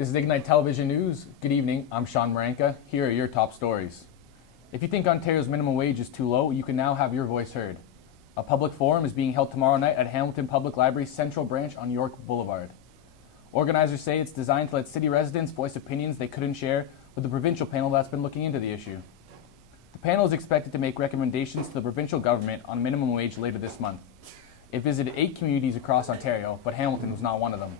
This is Ignite Television News. Good evening, I'm Sean Maranka. Here are your top stories. If you think Ontario's minimum wage is too low, you can now have your voice heard. A public forum is being held tomorrow night at Hamilton Public Library's Central Branch on York Boulevard. Organizers say it's designed to let city residents voice opinions they couldn't share with the provincial panel that's been looking into the issue. The panel is expected to make recommendations to the provincial government on minimum wage later this month. It visited 8 communities across Ontario, but Hamilton was not one of them.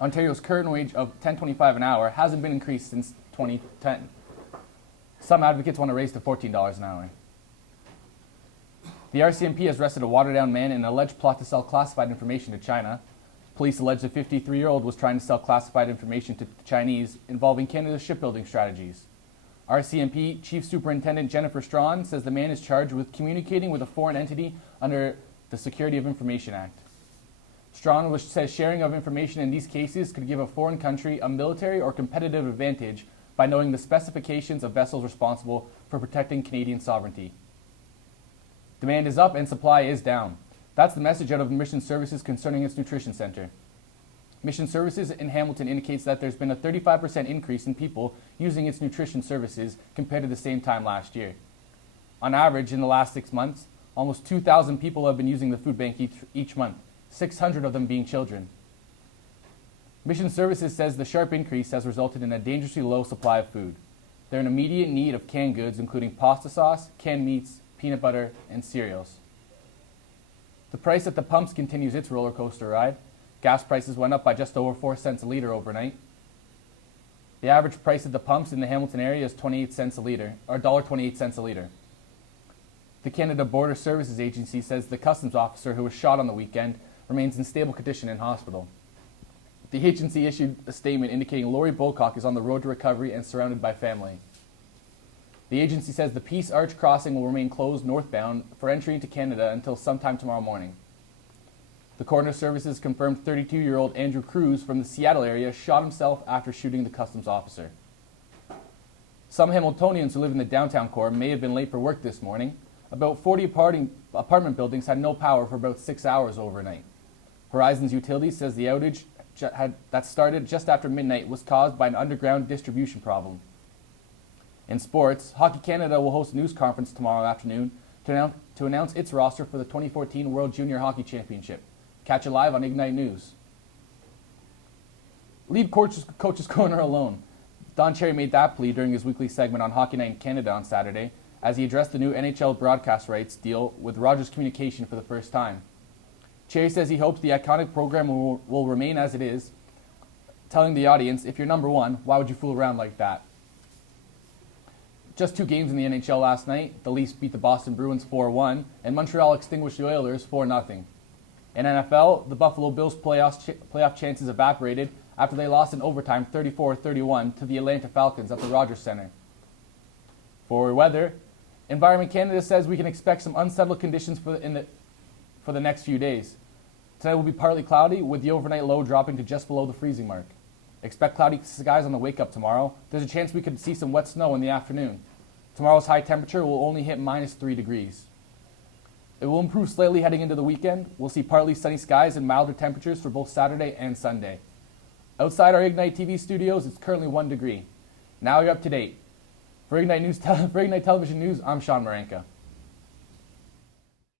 Ontario's current wage of $10.25 an hour hasn't been increased since 2010. Some advocates want to raise to $14 an hour. The RCMP has arrested a watered-down man in an alleged plot to sell classified information to China. Police allege the 53-year-old was trying to sell classified information to the Chinese involving Canada's shipbuilding strategies. RCMP Chief Superintendent Jennifer Strawn says the man is charged with communicating with a foreign entity under the Security of Information Act. Strawn says sharing of information in these cases could give a foreign country a military or competitive advantage by knowing the specifications of vessels responsible for protecting Canadian sovereignty. Demand is up and supply is down. That's the message out of Mission Services concerning its nutrition center. Mission Services in Hamilton indicates that there's been a 35% increase in people using its nutrition services compared to the same time last year. On average, in the last 6 months, almost 2,000 people have been using the food bank each month, 600 of them being children. Mission Services says the sharp increase has resulted in a dangerously low supply of food. They're in immediate need of canned goods, including pasta sauce, canned meats, peanut butter, and cereals. The price at the pumps continues its roller coaster ride. Gas prices went up by just over 4 cents a litre overnight. The average price at the pumps in the Hamilton area is 28 cents a litre, or $1.28 a litre. The Canada Border Services Agency says the customs officer who was shot on the weekend remains in stable condition in hospital. The agency issued a statement indicating Laurie Bocock is on the road to recovery and surrounded by family. The agency says the Peace Arch crossing will remain closed northbound for entry into Canada until sometime tomorrow morning. The coroner services confirmed 32-year-old Andrew Cruz from the Seattle area shot himself after shooting the customs officer. Some Hamiltonians who live in the downtown core may have been late for work this morning. About 40 apartment buildings had no power for about 6 hours overnight. Horizons Utilities says the outage that started just after midnight was caused by an underground distribution problem. In sports, Hockey Canada will host a news conference tomorrow afternoon to announce its roster for the 2014 World Junior Hockey Championship. Catch it live on Ignite News. Leave Coach's Corner alone. Don Cherry made that plea during his weekly segment on Hockey Night in Canada on Saturday as he addressed the new NHL broadcast rights deal with Rogers Communication for the first time. Cherry says he hopes the iconic program will remain as it is, telling the audience, if you're number one, why would you fool around like that? Just 2 games in the NHL last night. The Leafs beat the Boston Bruins 4-1, and Montreal extinguished the Oilers 4-0. In NFL, the Buffalo Bills' playoff chances evaporated after they lost in overtime 34-31 to the Atlanta Falcons at the Rogers Centre. For weather, Environment Canada says we can expect some unsettled conditions for the next few days. Tonight will be partly cloudy, with the overnight low dropping to just below the freezing mark. Expect cloudy skies on the wake-up tomorrow. There's a chance we could see some wet snow in the afternoon. Tomorrow's high temperature will only hit -3 degrees. It will improve slightly heading into the weekend. We'll see partly sunny skies and milder temperatures for both Saturday and Sunday. Outside our Ignite TV studios, it's currently 1 degree. Now you're up to date. For Ignite Television News, I'm Sean Maranka.